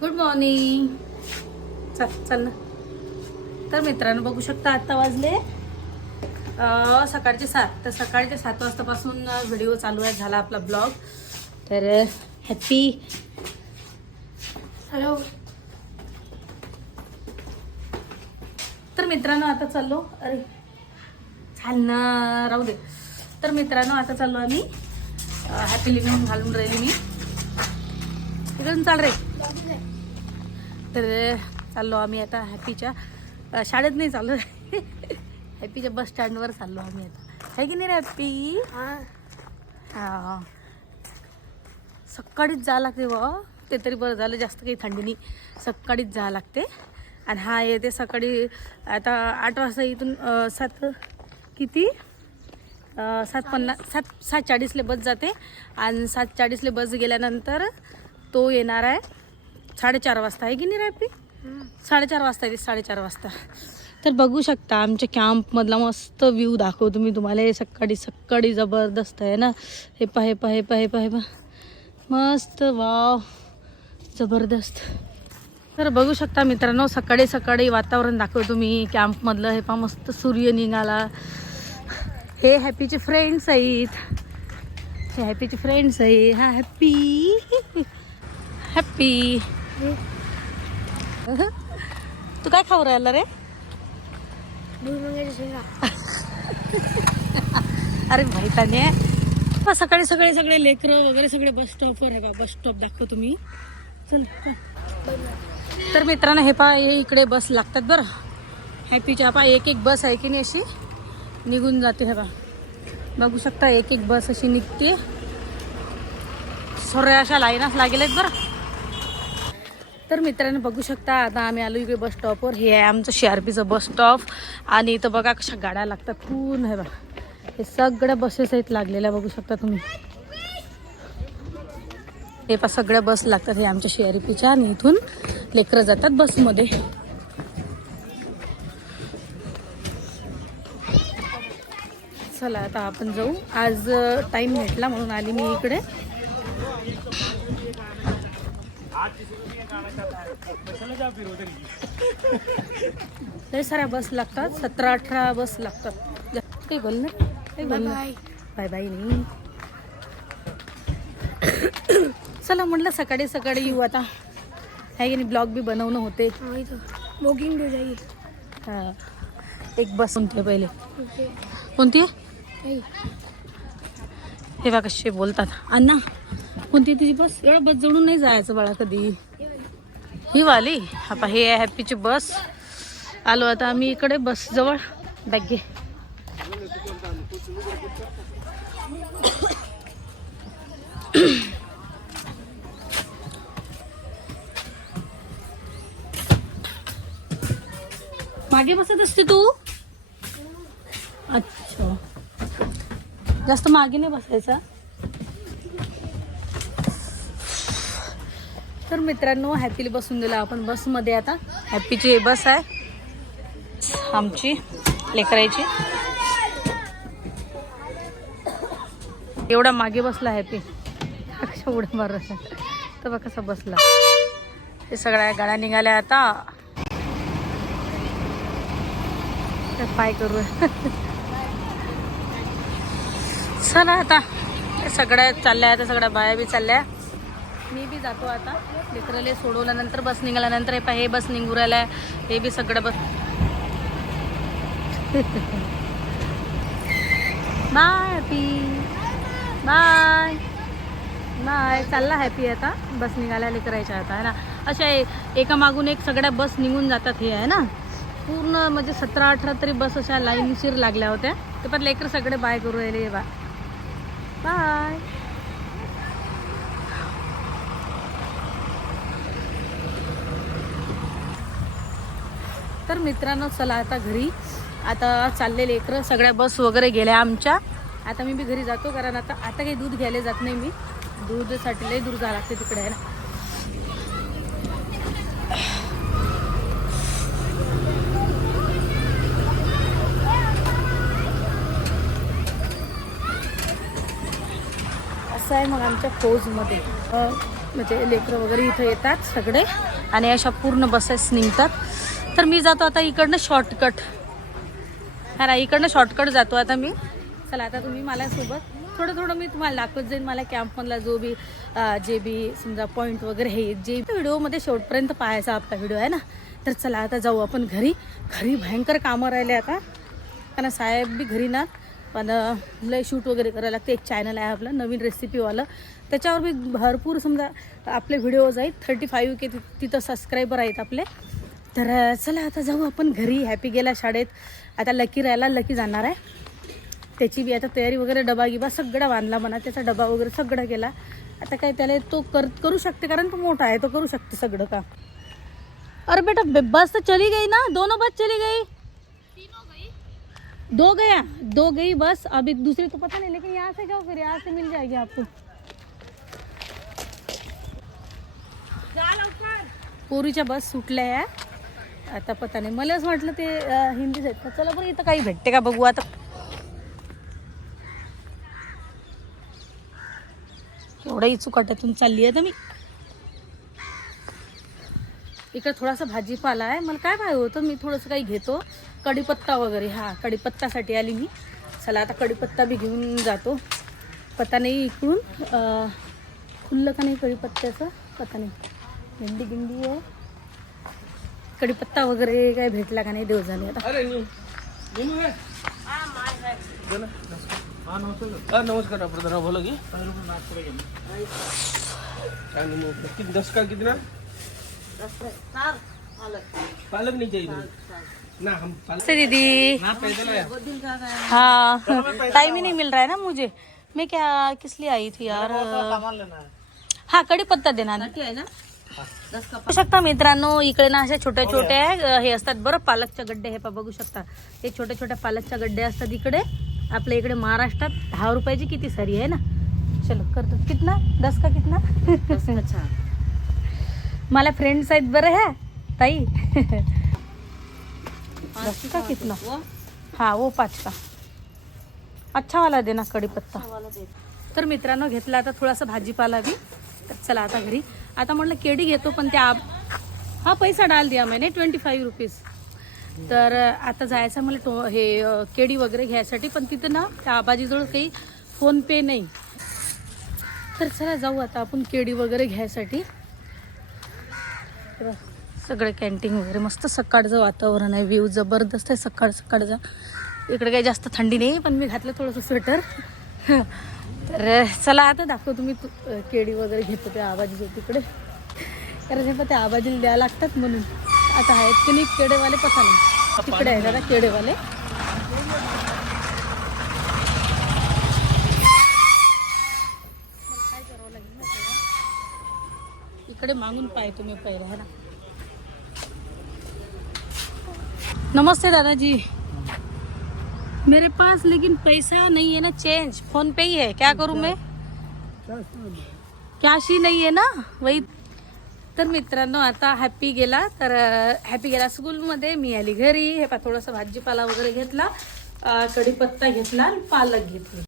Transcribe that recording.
Good morning चल चल ना. तर मित्रांनो बघू शकता आता वाजले सकाळचे सात. तर सकाळचे सात वाजतापासून व्हिडिओ चालू आहे झाला आपला ब्लॉग तर हॅपी हॅलो तर मित्रांनो आता चाललो. अरे चाल ना राहू दे. तर मित्रांनो आता चाललो आम्ही. हॅपी लिव्हिंग घालून राहिली मी. इकडून चाल रे. तर चाललो आम्ही आता हॅपीच्या शाळेत नाही चाललो. हॅपीच्या बस स्टँडवर चाललो आम्ही आता. आहे की नाही रे हॅपी? हां. हा. सकाळीच जा लागते व ते तरी बरं झालं जास्त काही थंडी नाही. सकाळीच जा लागते. आणि हा येते सकाळी आता आठ वाजता इथून सात किती? सात पन्नास सात सात चाळीसले बस जाते. आणि सात चाळीसले बस गेल्यानंतर तो येणार आहे. साडेचार वाजता आहे की नाही रॅपी साडेचार वाजता येते साडेचार वाजता. तर बघू शकता आमच्या कॅम्पमधला मस्त व्ह्यू दाखवतो मी तुम्हाला. हे सकाळी सकाळी जबरदस्त आहे ना. हे पहा हे पहा हे पहा हे पहा हे पहा. मस्त वाव. जबरदस्त. तर बघू शकता मित्रांनो सकाळी सकाळी वातावरण दाखवतो मी कॅम्पमधलं. हे पहा मस्त सूर्य निघाला. हे हॅपीचे फ्रेंड्स आहेत. हे हॅपीचे फ्रेंड्स आहे हा हॅपी हॅपी तू काय खाऊ राहिला रे? अरे माहिताने सकाळी सकाळी सगळे लेकरं वगैरे सगळे बस स्टॉपवर आहे बा. बस स्टॉप दाखवतो मी. चल. तर मित्रांनो हे पा हे इकडे बस लागतात बरं. हॅपीच्या पा एक एक बस आहे की नाही अशी? निघून जाते हे बा बघू शकता एक एक बस अशी निघते. सर्व अशा लाईनच लागेल आहेत बरं. तर मित्रांनो बघू शकता आता आम्ही आलो इकडे बस स्टॉपवर हे आहे आमचं सी आर पीचं बस स्टॉप आणि इथं बघा कशा गाड्या लागतात. पूर्ण हे बघा. हे सगळ्या बसेस आहेत लागलेल्या बघू शकता तुम्ही. हे पा सगळ्या बस लागतात हे आमच्या सी आर पीच्या आणि इथून लेकरं जातात बसमध्ये चला आता आपण जाऊ. आज टाईम भेटला म्हणून आली मी इकडे. लय साऱ्या बस लागतात सतरा अठरा बस लागतात. काही बोल ना काही बोल ना. बाय बाय नाही. चला म्हटलं सकाळी सकाळी येऊ आता. आहे की नाही ब्लॉग बी बनवणं होते. हाँ वॉकिंग जाइए हा. एक बस कोणती आहे पहिले. कोणती? आहे हे बघा कसे बोलतात. अण्णा. पण ती तुझी बस? एवढं बस जडून नाही जायचं बाळा कधी. ही वाली? आपा हे आहे हॅपीची बस. आलो आता आम्ही इकडे बस जवळ. बॅग घे. मागे बसत असते तू? अच्छा. जास्त मागे नाही बसायचा. तर मित्रांनो हॅपीली बसून गेलो आपण बसमध्ये आता. हॅपीची बस आहे. आमची लेकरायची. एवढा मागे बसला हॅपी कशा उड्या मारत तर बघ कसा बसला. ते सगळ्या गाड्या निघाल्या आता. तर पाय करू? चला आता. हे सगळ्या चालल्या आता सगळ्या बाया बी चालल्या. मी बी जातो आता. लेकरले सोडवल्यानंतर बस निघाल्यानंतर हे हे बस निघू राहिल्या हे बी सगळं bus. Bye happy bye bye चालला हॅपी आता. बस निघाल्या लेकरायच्या आता आहे ना? अशा एका मागून एक सगळ्या बस निघून जातात हे आहे ना? पूर्ण म्हणजे सतरा अठरा तरी बस अशा लाईनशीर लागल्या होत्या. ते पण लेकर सगळे बाय करू राहिले बा. बाय तर मित्रांनो चला आता घरी. आता चालले लेकरं सगळ्या बस वगैरे गेल्या आमच्या. आता मी बी घरी जातो कारण आता आता काही दूध घ्यायला जात नाही मी. दूधसाठी लई दूर जावं लागते तिकडे आहे ना असं आहे मग आमच्या फौजमध्ये. म्हणजे लेकरं वगैरे इथं येतात सगळे. आणि अशा पूर्ण बसेस निघतात. तर मी जातो आता इकडनं शॉर्टकट हा इकडनं शॉर्टकट जातो आता मी. चला आता तुम्ही मला सोबत थोडं थोडं मी तुम्हाला दाखवत जाईन. मला कॅम्पमधला जो बी जे बी समजा पॉईंट वगैरे हे जे व्हिडिओमध्ये शेवटपर्यंत पाहायचा आपला व्हिडिओ आहे ना तर चला आता जाऊ आपण घरी. घरी भयंकर कामं राहिले आता. कारण साहेब बी घरी ना पण लय शूट वगैरे करायला लागते. एक चॅनल आहे आपलं नवीन रेसिपीवालं त्याच्यावर बी भरपूर समजा आपले व्हिडिओज आहेत. थर्टी फाईव्ह के ति- तिथं सबस्क्रायबर आहेत आपले. तर चला आता जाऊ आपण घरी. हॅपी गेला शाळेत. आता लकी राहायला लकी जाणार आहे. त्याची बी आता तयारी वगैरे डबा गिबा सगळा बांधला म्हणा. त्याचा डबा वगैरे सगळा केला. आता काय त्याला तो कर करू शकते कारण तो मोठा आहे. तो करू शकते सगळं काम. अरे बेटा बस तो चली गई ना. दोनों बस चली गई. दो गया. दो गई बस. अभी दूसरी तो पता नहीं लेकिन यहाँ से जाओ फिर. यहाँ से मिल जाएगी आपको. पोरीच्या बस सुटल्या या. आता पता नाही. मलाच वाटलं ते हिंदीच आहेत. का चला बरं इथं काही भेटते का? बघू आता. एवढा इचुकाट्यातून चालली आहे तर मी. इकडे थोडासा भाजीपाला आहे. मला काय पाहिजे होतं? मी थोडंसं काही घेतो. कढीपत्ता वगैरे. हां कढीपत्तासाठी आली मी. चला आता कढीपत्ता बी घेऊन जातो. पता नाही इकडून खुललं खुल्लं का नाही कढीपत्त्याचं? पता नाही. भेंडी गिंडी आहे. कढीपत्ता वगैरे काय भेटला का नाही देव जाणे आता नी- है? हाँ नमस्कार नमस्कार डॉक्टर जरा बोलो की. कित दस का कितना पालक नहीं चाहिए मुझे। ना हम पालक नमस्ते दीदी. ना पैदल आया हाँ. टाइम ही नहीं मिल रहा है ना मुझे. मैं क्या किस लिए आई थी यार? हा। कढीपत्ता देणार बघू शकता मित्रांनो इकडे ना अशा छोट्या छोट्या हे असतात बरं पालकच्या गड्डे. हे पा बघू शकता. हे छोट्या छोट्या पालकच्या गड्डे असतात इकडे. आपल्या इकडे महाराष्ट्रात दहा रुपयाची किती सरी आहे ना? चलो करतो. कितना? दस का कितना मला फ्रेंड्स आहेत बरं ह्या ताई. दस का कितना? हाँ वो पाच का अच्छा वाला देना कढीपत्ता. तर मित्रांनो घेतला आता थोडासा भाजीपाला बी. तर चला आता घरी. आता म्हटलं केडी घेतो पण त्या हा पैसा डाल दिया मैंने ट्वेंटी फाईव्ह रुपीज तर आता जायचं मला टो हे केडी वगैरे घ्यायसाठी पण तिथं ना त्या आबाजीजवळ काही फोनपे नाही. तर चला जाऊ आता आपण केडी वगैरे घ्यायसाठी. हे सगळं कॅन्टीन वगैरे मस्त सकाळचं वातावरण आहे व्ह्यू जबरदस्त आहे सकाळ सकाळचा. इकडे काही जास्त थंडी नाही पण मी घातलं थोडंसं स्वेटर तर चला आता दाखवतो मी केळी वगैरे घेतो त्या आबाजीच्या तिकडे. कारण ते त्या आबाजीला द्यायला लागतात म्हणून. आता आहेत की नाही केडेवाले पता तिकडे आहे दादा केडेवाले काय करावं लागेल इकडे मागून पाय तुम्ही पहिला है ना? नमस्ते दादाजी. मेरे पास लेकिन पैसा नहीं है ना चेंज फोन पे ही है. क्या करूँ मैं? कॅश ही? नाही आहे ना? वही तर मित्रांनो आता हॅपी गेला. तर हॅपी गेला स्कूलमध्ये मी आली घरी. हे पा थोडंसं भाजीपाला वगैरे घेतला. कढीपत्ता घेतला आणि पालक घेतली.